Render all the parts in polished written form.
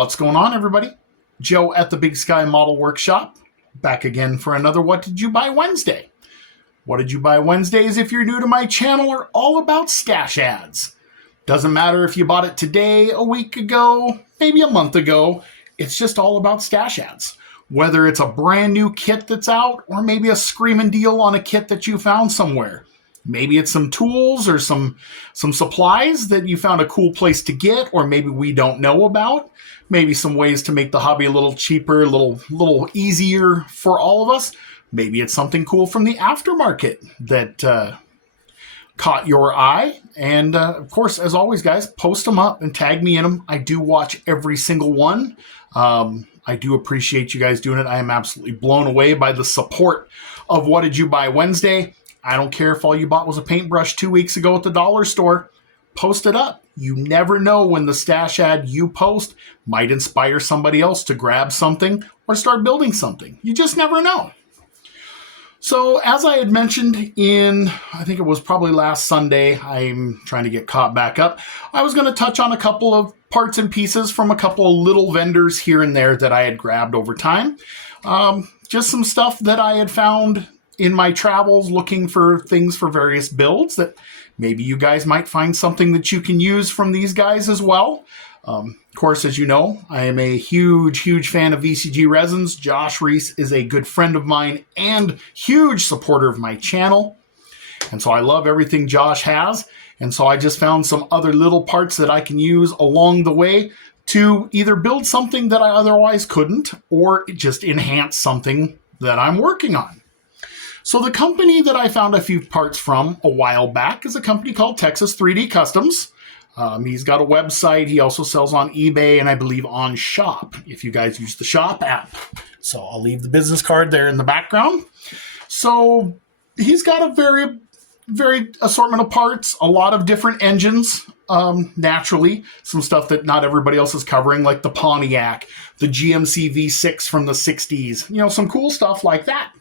What's going on, everybody? Joe at the Big Sky Model Workshop, back again for another What Did You Buy Wednesday. What Did You Buy Wednesdays, if you're new to my channel, are all about stash ads. Doesn't matter if you bought it today, a week ago, maybe a month ago, it's just all about stash ads. Whether it's a brand new kit that's out, or maybe a screaming deal on a kit that you found somewhere. Maybe it's some tools or some supplies that you found a cool place to get, or maybe we don't know about. Maybe some ways to make the hobby a little cheaper, a little easier for all of us. Maybe it's something cool from the aftermarket that caught your eye. And of course, as always, guys, post them up and tag me in them. I do watch every single one. I do appreciate you guys doing it. I am absolutely blown away by the support of What Did You Buy Wednesday. I don't care if all you bought was a paintbrush 2 weeks ago at the dollar store. Post it up. You never know when the stash ad you post might inspire somebody else to grab something or start building something. You just never know. So as I had mentioned in, I think it was probably last Sunday, I'm trying to get caught back up. I was going to touch on a couple of parts and pieces from a couple of little vendors here and there that I had grabbed over time. Just some stuff that I had found in my travels looking for things for various builds that maybe you guys might find something that you can use from these guys as well. Of course, as you know, I am a huge fan of VCG resins. Josh Reese is a good friend of mine and huge supporter of my channel. And so I love everything Josh has. And so I just found some other little parts that I can use along the way to either build something that I otherwise couldn't, or just enhance something that I'm working on. So the company that I found a few parts from a while back is a company called Texas 3D Customs. He's got a website. He also sells on eBay and I believe on Shop, if you guys use the Shop app. So I'll leave the business card there in the background. So he's got a very assortment of parts, a lot of different engines, naturally. Some stuff that not everybody else is covering, like the Pontiac, the GMC V6 from the 60s, you know, some cool stuff like that.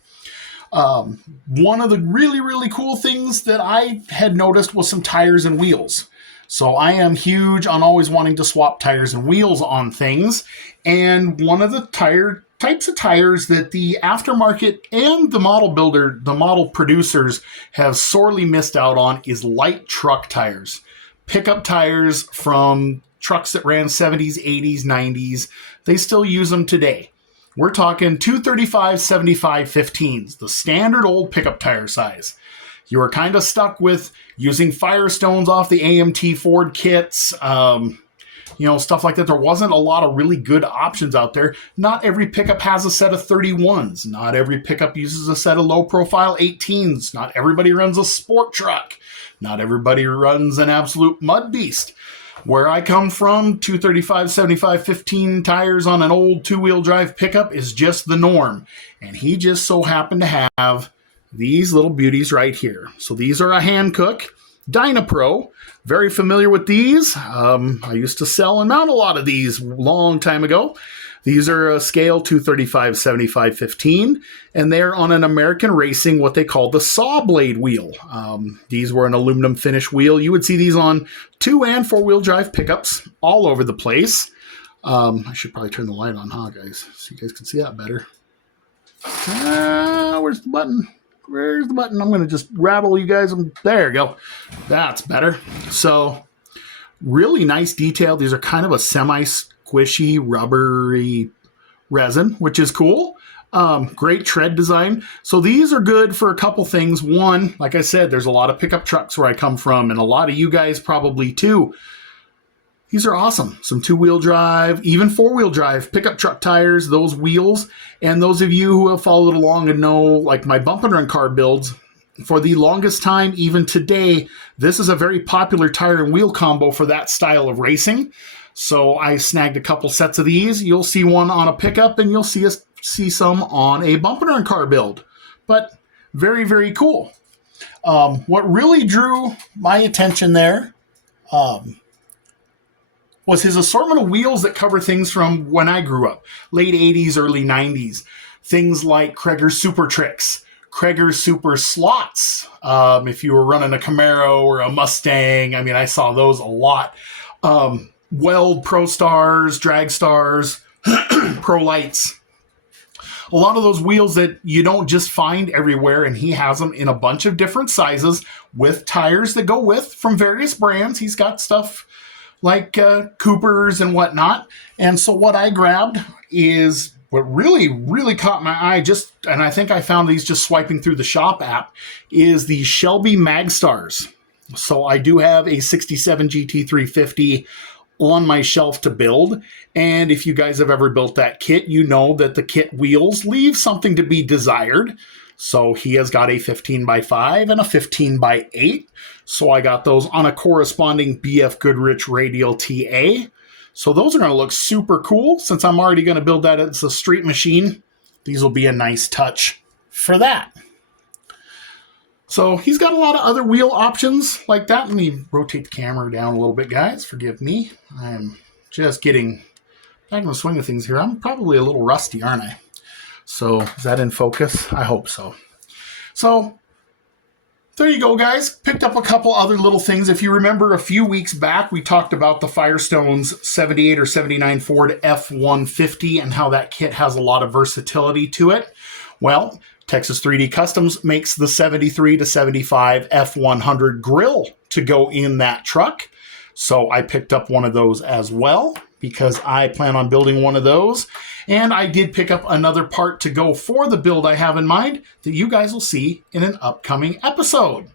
One of the really cool things that I had noticed was some tires and wheels. So I am huge on always wanting to swap tires and wheels on things. And one of the types of tires that the aftermarket and the model producers have sorely missed out on is light truck tires. Pickup tires from trucks that ran 70s, 80s, 90s. They still use them today. We're talking 235/75/15s, the standard old pickup tire size. You were kind of stuck with using Firestones off the AMT Ford kits, stuff like that. There wasn't a lot of really good options out there. Not every pickup has a set of 31s. Not every pickup uses a set of low-profile 18s. Not everybody runs a sport truck. Not everybody runs an absolute mud beast. Where I come from, 235/75/15 tires on an old two-wheel drive pickup is just the norm. And he just so happened to have these little beauties right here. So these are a Hankook Dynapro. Very familiar with these. I used to sell and mount a lot of these a long time ago. These are a scale 235/75/15, and they're on an American Racing, what they call the saw blade wheel. These were an aluminum finish wheel. You would see these on 2- and 4-wheel drive pickups all over the place. I should probably turn the light on, huh, guys? So you guys can see that better. Where's the button? Where's the button? I'm going to just rattle you guys. There you go. That's better. So really nice detail. These are kind of a semi-squishy, rubbery resin, which is cool. Great tread design. So these are good for a couple things. One, like I said, there's a lot of pickup trucks where I come from, and a lot of you guys probably too. These are awesome. Some 2-wheel drive, even 4-wheel drive pickup truck tires, those wheels. And those of you who have followed along and know, like my bump and run car builds, for the longest time, even today, this is a very popular tire and wheel combo for that style of racing. So I snagged a couple sets of these. You'll see one on a pickup and you'll see some on a bump and run car build. But very cool. What really drew my attention there was his assortment of wheels that cover things from when I grew up, late 80s, early 90s. Things like Krager Super Tricks, Krager Super Slots. If you were running a Camaro or a Mustang, I mean, I saw those a lot. Weld Pro Stars, Drag Stars, Pro Lights. A lot of those wheels that you don't just find everywhere, and he has them in a bunch of different sizes with tires that go with from various brands. He's got stuff like Coopers and whatnot. And so what I grabbed is what really caught my eye, and I think I found these just swiping through the shop app, is the Shelby Magstars. So I do have a 67 GT350 on my shelf to build. And if you guys have ever built that kit, you know that the kit wheels leave something to be desired. So he has got a 15x5 and a 15x8. So I got those on a corresponding BF Goodrich Radial TA. So those are going to look super cool. Since I'm already going to build that as a street machine, these will be a nice touch for that. So he's got a lot of other wheel options like that. Let me rotate the camera down a little bit, guys. Forgive me. I'm just getting back in the swing of things here. I'm probably a little rusty, aren't I? So is that in focus? I hope so. So there you go, guys. Picked up a couple other little things. If you remember a few weeks back, we talked about the Firestone's 78 or 79 Ford F-150 and how that kit has a lot of versatility to it. Well, Texas 3D Customs makes the 73 to 75 F100 grill to go in that truck. So I picked up one of those as well because I plan on building one of those. And I did pick up another part to go for the build I have in mind that you guys will see in an upcoming episode.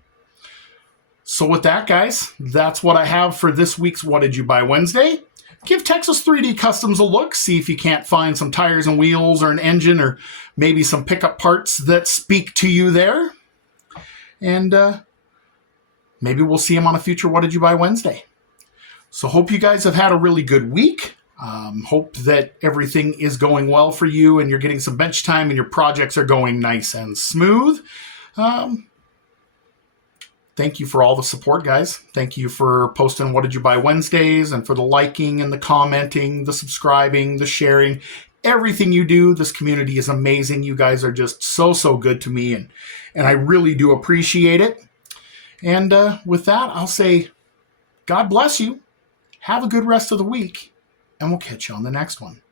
So with that, guys, that's what I have for this week's What Did You Buy Wednesday. Give Texas 3D Customs a look. See if you can't find some tires and wheels or an engine or maybe some pickup parts that speak to you there. And maybe we'll see them on a future What Did You Buy Wednesday. So hope you guys have had a really good week. Hope that everything is going well for you and you're getting some bench time and your projects are going nice and smooth. Thank you for all the support, guys. Thank you for posting What Did You Buy Wednesdays and for the liking and the commenting, the subscribing, the sharing, everything you do. This community is amazing. You guys are just so good to me, and I really do appreciate it. And with that, I'll say God bless you. Have a good rest of the week, and we'll catch you on the next one.